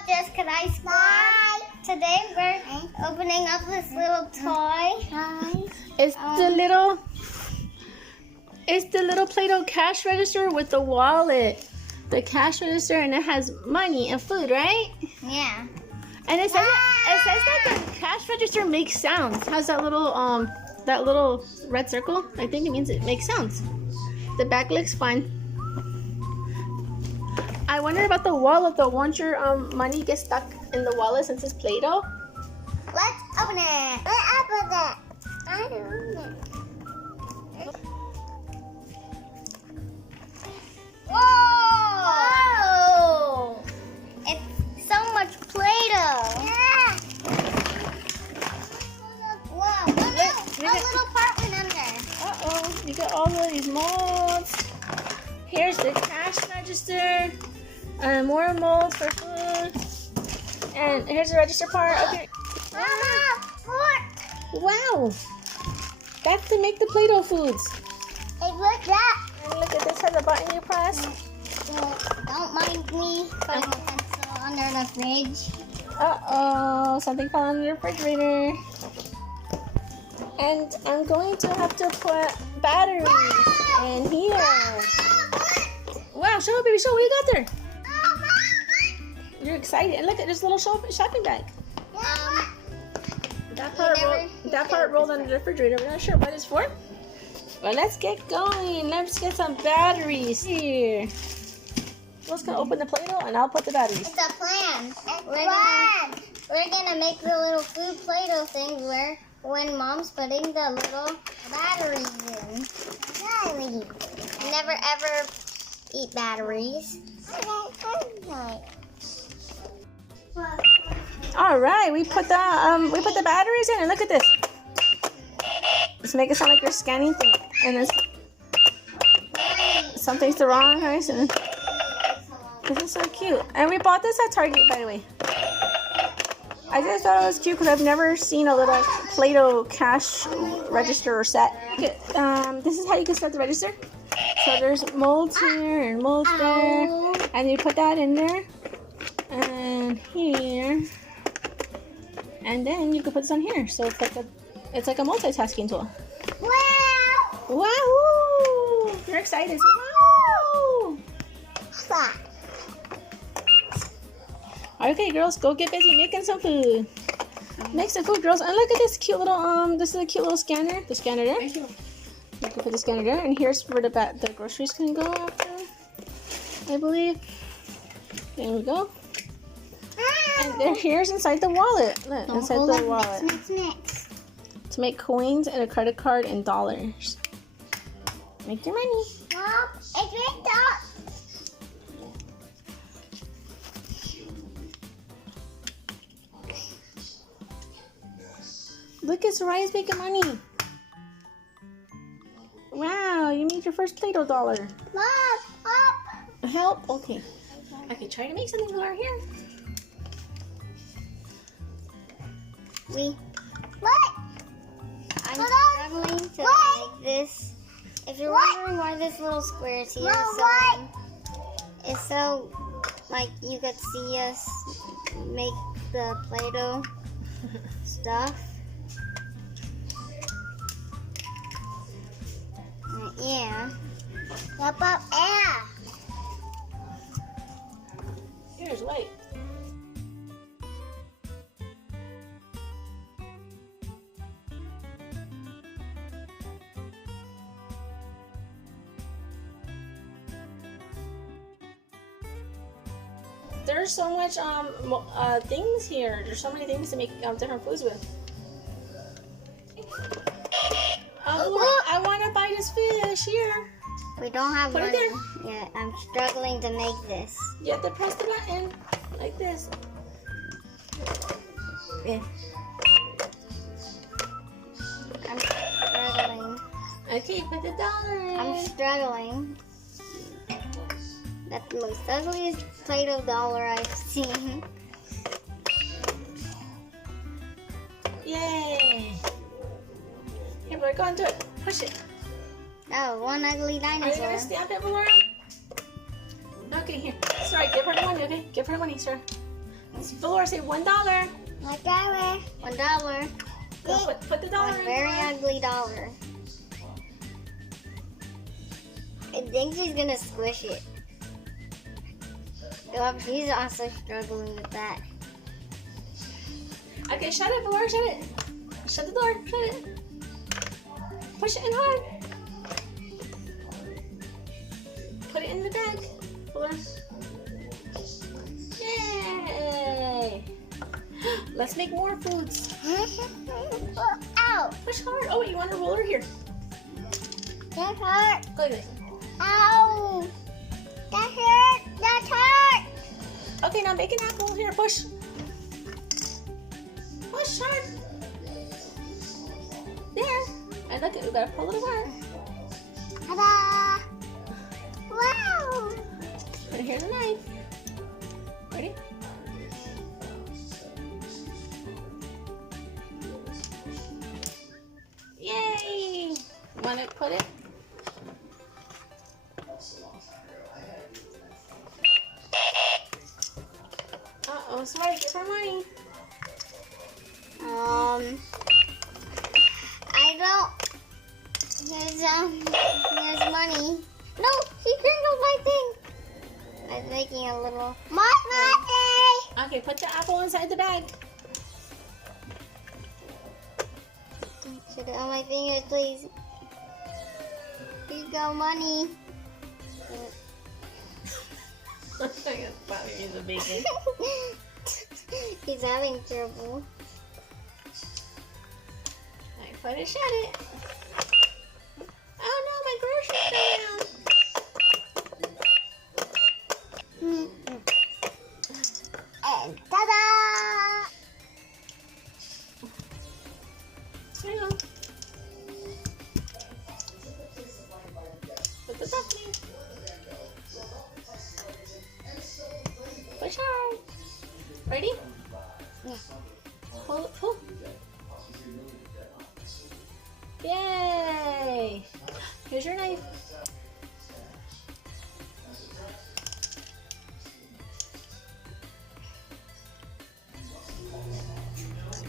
up, Jessica? Nice boy. Today we're opening up this little toy. It's the little Play-doh cash register with the wallet. The cash register, and it has money and food, right? Yeah. And it says that the cash register makes sounds. It has that little red circle. I think it means it makes sounds. The back looks fun. I wonder about the wallet though. Won't your money get stuck in the wallet since it's Play-doh? Let's open it. Let's open it. I don't know. Whoa! It's so much Play-doh. Yeah. Whoa! A little part went under. Uh-oh, you got all of these molds. Here's the cash register. More molds for food. And here's the register part. Okay. Mama, look! Wow! That's to make the Play-doh foods. Hey, look that. And look at this, has a button you press. Don't mind me putting a pencil under the fridge. Uh-oh, something fell under the refrigerator. And I'm going to have to put batteries in here. Wow, show it, baby, show what you got there. You're excited. And look at this little shopping bag. That part rolled under the refrigerator. We're not sure what it's for. Well, let's get going. Let's get some batteries here. Let's go open the Play-doh and I'll put the batteries. It's a plan. We're gonna make the little food Play-doh thing where when Mom's putting the little batteries in. Never ever eat batteries. All right, we put the batteries in, and look at this. Let's make it sound like you're scanning things, and then something's the wrong person. This is so cute, and we bought this at Target, by the way. I just thought it was cute because I've never seen a little Play-doh cash register or set. This is how you can set the register. So there's molds here and molds there, and you put that in there. And here, and then you can put this on here. So it's like a multitasking tool. Wow! Wow! You're excited. Wow! Okay, girls, go get busy making some food. Make some food, girls. And look at this cute little this is a cute little scanner. The scanner there. You can put the scanner there, and here's where the groceries can go after, I believe. There we go. And here's inside the wallet. Look, inside the wallet. Mix. To make coins and a credit card and dollars. Make your money. Mom, it's ripped up. Look, it's Soraya's making money. Wow, you made your first Play-doh dollar. Mom, up. Help? Okay. Okay, try to make something over here. What? I'm struggling to make this. If you're wondering why this little square is here, it's so like you could see us make the Play-doh stuff. Yeah. Up, yeah. Here's white. There's so much things here. There's so many things to make different foods with. I want to buy this fish here. We don't have Put it money there. yet. I'm struggling to make this. You have to press the button like this. Yeah. I'm struggling. Okay, put the dollar in. I'm struggling. That's the most ugliest Play-doh dollar I've seen. Yay! Here, we're going to it. Push it. Oh, one ugly Are dinosaur. you going to stamp it, Laura? Okay, here. Sorry, give her the money, okay? Give her the money, sir. Valora, say $1. $1. $1. Go, put the dollar One in. very ugly dollar. I think she's gonna squish it. Oh, she's also struggling with that. Okay, shut it, Valora, shut it. Shut the door, shut it. Push it in hard. Put it in the bag, Valora. Yay! Let's make more foods. Ow! Push hard. Oh, wait, you want a roller here? That hurt. Go like this. Ow! That hurt. That hurt. Okay, now make an apple. Here, push. Push hard. There. And look, we gotta pull it apart. Ta-da! Wow! And here's a knife. Ready? Yay! Want to put it? Uh-oh, sorry, give her money. I don't. Here's money. No, she crinkled my thing. I was making a little money. Okay, put the apple inside the bag. Put it on my fingers, please. Here you go, money. He's having trouble. I put it, shut it. Oh no, my groceries fell down. And ta-da! Hang on. Put the stuffing. Push hard. Ready? Yeah. Pull it, pull. Yay! Here's your knife.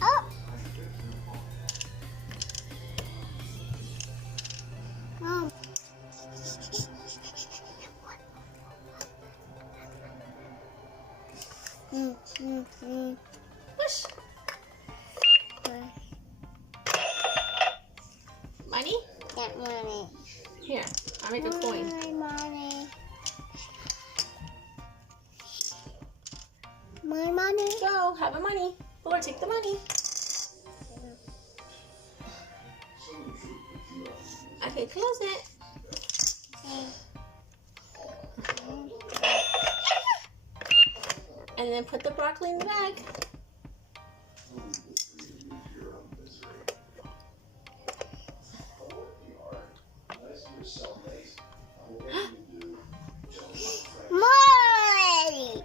Oh! Mom. Push. Money? Get money. Here, I'll make a coin. Money. My money. Go, have a money. Lord, take the money. Okay, close it. And then put the broccoli in the bag. Money.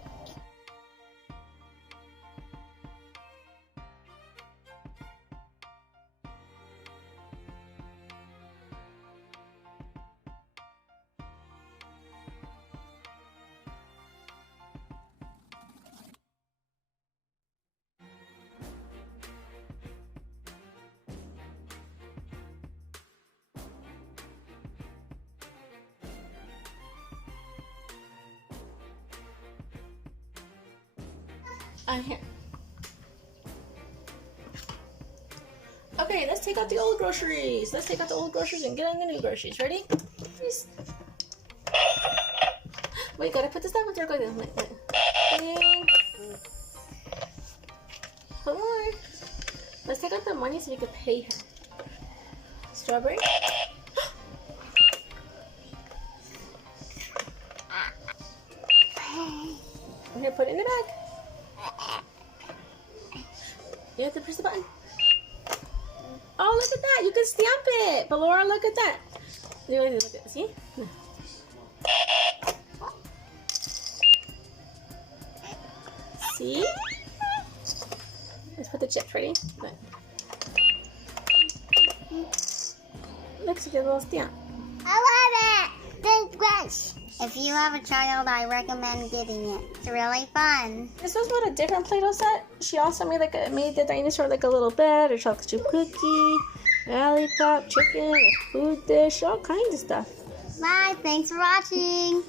Here. Okay, let's take out the old groceries. Let's take out the old groceries and get on the new groceries. Ready? Please. Wait, gotta put this down with your go. Come on. Let's take out the money so we can pay her. Strawberry. Here, put it in the bag. You have to press the button. Oh, look at that. You can stamp it. But Laura, look at that. Look at it. See? See? Let's put the chips. Ready? Look. Looks like a little stamp. I love it. Thank gosh. If you have a child, I recommend getting it. It's really fun. This was what a different Play-Doh set. She also made made the dinosaur like a little bed, a chocolate chip cookie, lollipop, chicken, a food dish, all kinds of stuff. Bye. Thanks for watching.